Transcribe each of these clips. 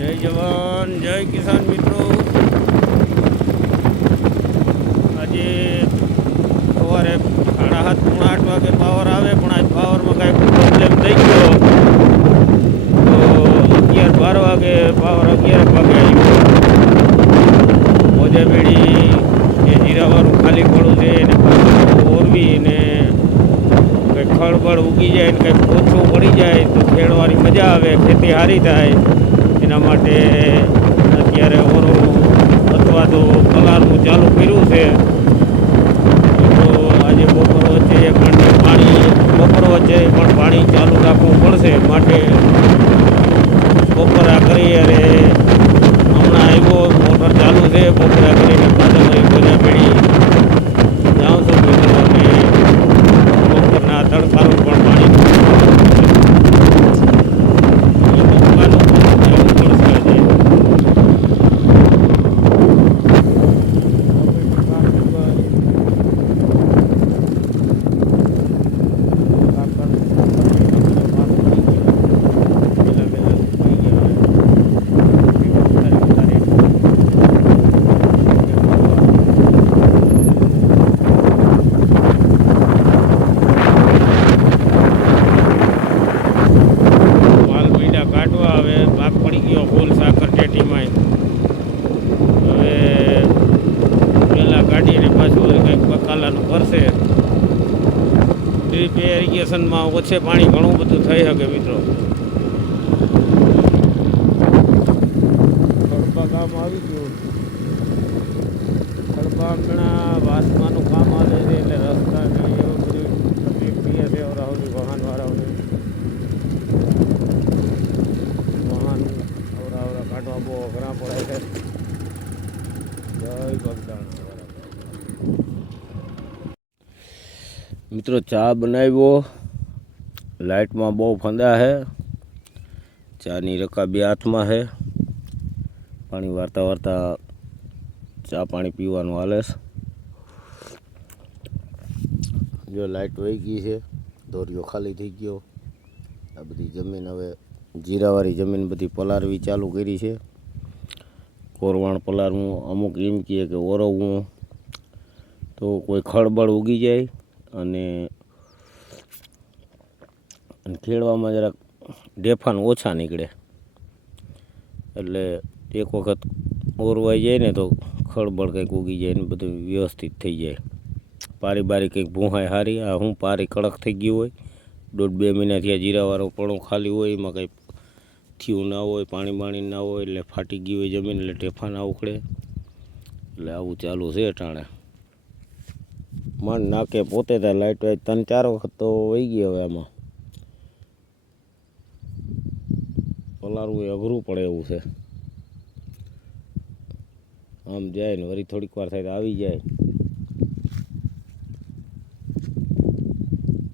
જય જવાન, જય કિસાન મિત્રો. આજે સવારે સાડા સાત, પોણા આઠ વાગે પાવર આવે, પણ આજ પાવરમાં કાંઈ પ્રોબ્લેમ થઈ ગયો. તો અગિયાર બાર વાગે પાવર અગિયાર વાગે આવ્યો. મોજે બેડી જે જીરાવાળું ખાલી પડું છે, એને ઓરવી ને કંઈક ખળબળ ઉગી જાય ને કંઈક ઓછું પડી જાય તો ખેડવાની મજા આવે, ખેતી સારી થાય. એના માટે અત્યારે ઓરું અથવા તો કલારનું ચાલુ કર્યું છે તો આજે બપોર વચ્ચે એક ઘંટે પાણી બપોર વચ્ચે પણ પાણી ચાલુ રાખવું પડશે માટે બપોરા કરી અને હમણાં આવ્યો મોટર ચાલુ છે બપોરા કરીને પાછા મારી ગોજા પેઢી જાઉં છું મિત્રો અને બપોરના તડકાનું પણ પાણી એટલે બપોરનું પણ જવું પડશે આજે. માલ મીંડા કાઢવા હવે ભાગ પડી ગયો ફૂલ સાકર ટેટીમાં હવે પેલા કાઢીને પાછું વળી કંઈક બકાલાનું કરશે ડ્રીપ ઓછે પાણી ઘણું બધું થઈ શકે મિત્રો. ખડબા ગામ આવી ગયું. ખડબા ઘણા વાસમાનું કામ આવે છે એટલે રસ્તા એવું બધું તકલીફ થઈ છે રાહુલ વાહનવાળાઓને. વાહન અવરા અવરા કાઢવા બહુ અઘરા પડાય છે. જય મિત્રો ચા બનાવ્યો. લાઇટમાં બહુ ફંદા છે ચાની રકા બે હાથમાં છે પાણી વારતા વારતા ચા પાણી પીવાનું હાલે જો લાઇટ વહી ગઈ છે, દોરીઓ ખાલી થઈ ગયો. આ બધી જમીન હવે જીરાવાળી જમીન બધી પલારવી ચાલુ કરી છે. કોરવાણ પલારવું અમુક એમ કહે કે ઓરવવું. તો કોઈ ખળબળ ઉગી જાય અને અને ખેડવામાં જરાક ડેફાન ઓછા નીકળે. એટલે એક વખત ઓરવાઈ જાય ને તો ખળબળ કંઈક ઉગી જાય ને બધું વ્યવસ્થિત થઈ જાય. પારી બારી કંઈક ભૂહાય હારી. આ હું પારી કડક થઈ ગયું હોય, દોઢ બે મહિનાથી આ જીરાવાળો પણ ખાલી હોય, એમાં કંઈ થયું ના હોય, પાણી બાણી ના હોય, એટલે ફાટી ગયું હોય જમીન, એટલે ટેફા ના ઉખડે. એટલે આવું ચાલુ છે અટાણે. માંડ નાકે પોતે ત્યાં લાઇટ વાઇટ ત્રણ ચાર વખત તો વહી ગઈ હવે આમાં. પલારવું એ અઘરું પડે એવું છે. આમ જાય ને વળી થોડીક વાર થાય તો આવી જાય.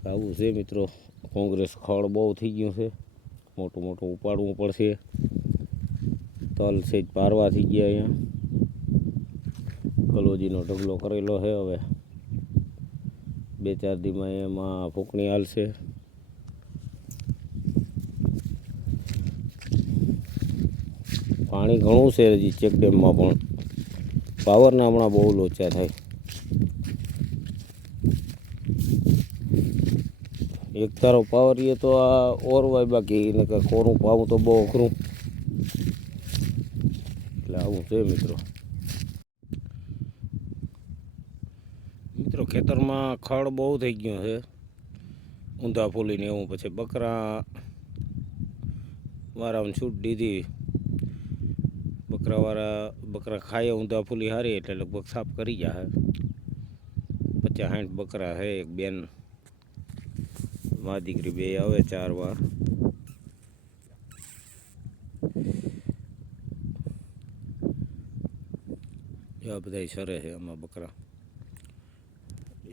આવું છે મિત્રો. કોંગ્રેસ ખડ બહુ થઈ ગયું છે. મોટું મોટું ઉપાડવું પડશે. તલ છે જ પારવા થઈ ગયા અહીંયા. કલોજીનો ઢગલો કરેલો છે હવે. બે ચાર દીમાં એમાં ફૂંકણી હાલશે. પાણી ઘણું છે હજી ચેક ડેમમાં પણ. પાવરના હમણાં બહુ લોચા થાય. એક તારો પાવર એ તો આ ઓરવાય બાકી, નકર કોરું પાવું તો બહુ અઘરું. એટલે આવું છે મિત્રો. મિત્રો, ખેતરમાં ખડ બહુ થઈ ગયો છે. ઊંધા ફૂલીને એવું પછી બકરા વારામાં છૂટ દીધી. બકરાવાળા, બકરા ખાઈએ ઊંધા ફૂલી હારી એટલે લગભગ સાફ કરી જાય પચાસ સાઠ બકરા છે એક બેન. મા દીકરી બે આવે ચાર વાર. આ બધા સરે છે આમાં બકરા.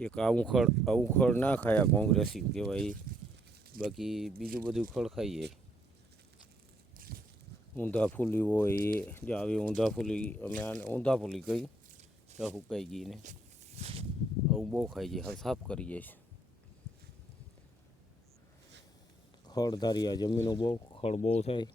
એક આવું ખડ આવું ખડ ના ખાયા કોંગ્રેસી કહેવાય બાકી બીજું બધું ખડ ખાઈએ. ઊંધા ફૂલી હોય એ જો આવી, ઊંધા ફૂલી, અમે આને ઊંધા ફૂલી કહી તો સુકાઈ ગઈ ને. આવું બહુ ખાઈ જાય, હવે સાફ કરી જાય છે. ધારી આ જમીનો બહુ ખડ બહુ થાય.